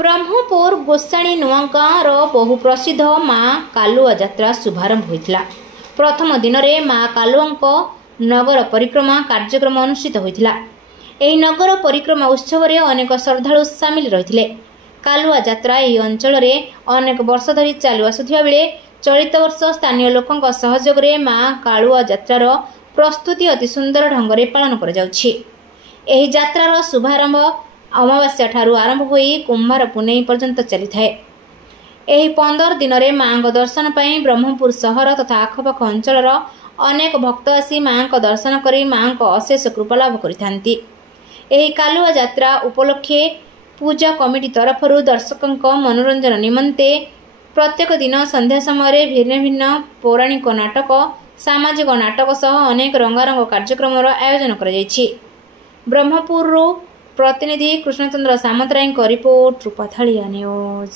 ब्रह्मपुर गोसाणी नुआगाँर बहु प्रसिद्ध माँ कालुआ यात्रा शुभारंभ होता। प्रथम दिन में माँ कालुआ नगर परिक्रमा कार्यक्रम अनुष्ठित होता। यह नगर परिक्रमा उत्सव में अनेक श्रद्धालु सामिल रही। कालुआ यात्रा यह अंचल में अनेक वर्ष धरी चलु आसुथिबा बेले चलित वर्ष स्थानीय लोकों सहयोग में माँ कालुआ यात्रार प्रस्तुति अति सुंदर ढंग से पालन कर जाउछि। एही यात्रार शुभारंभ अमावास्या ठारू आरंभ होई कुंभार पुनेई पर्यंत चली थाए। एही 15 दिन में माँ दर्शन पाई ब्रह्मपुर सहर तथा आखपाख अंचल अनेक भक्त आसी माँ दर्शन करी माँ अशेष कृपा लाभ करिथांती। एही कालुआ यात्रा उपलक्षे पूजा कमिटी तरफ दर्शकों मनोरंजन निमंते प्रत्येक दिन संध्या समय भिन्न भिन्न पौराणिक नाटक सामाजिक नाटक सह अनेक रंगारंग कार्यक्रम आयोजन कर ब्रह्मपुर प्रतिनिधि कृष्णचंद्र सामंतराय रिपोर्ट रूपाथालिया न्यूज।